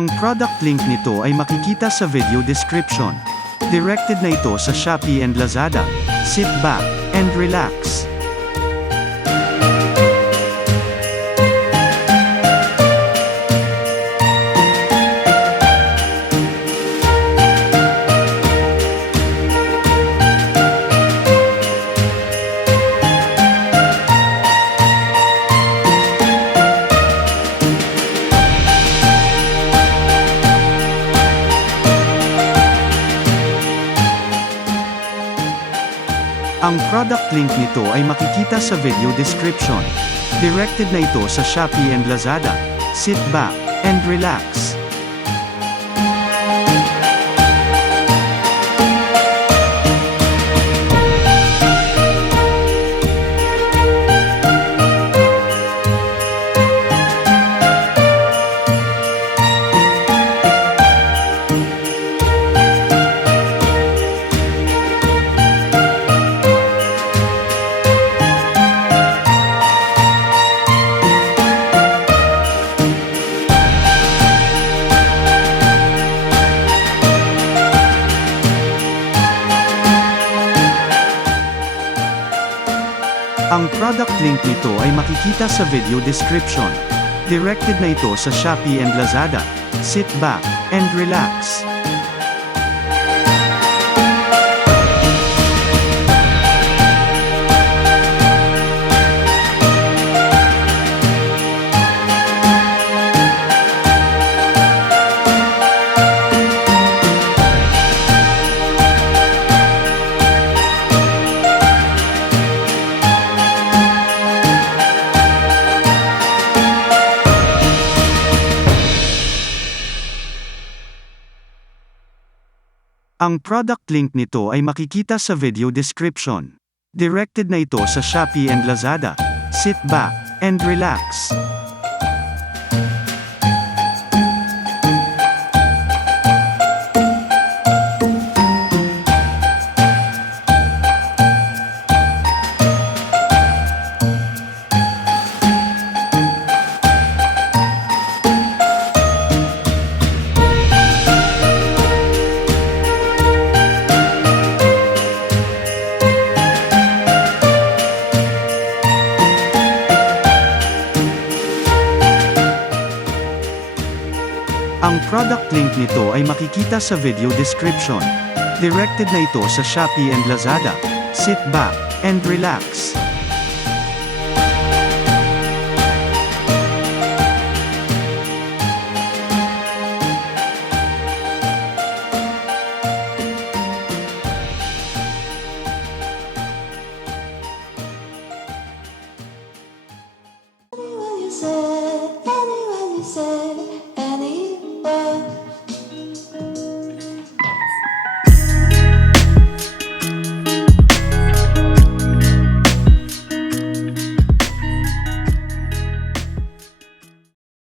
Ang product link nito ay makikita sa video description. Directed na ito sa Shopee and Lazada. Sit back and relax. Ang product link nito ay makikita sa video description. Directed na ito sa Shopee and Lazada. Sit back and relax. Ang product link nito ay makikita sa video description. Directed na ito sa Shopee and Lazada. Sit back and relax. Ang product link nito ay makikita sa video description. Directed na ito sa Shopee and Lazada. Sit back and relax. Ang product link nito ay makikita sa video description. Directed na ito sa Shopee and Lazada. Sit back and relax. Anyone you say,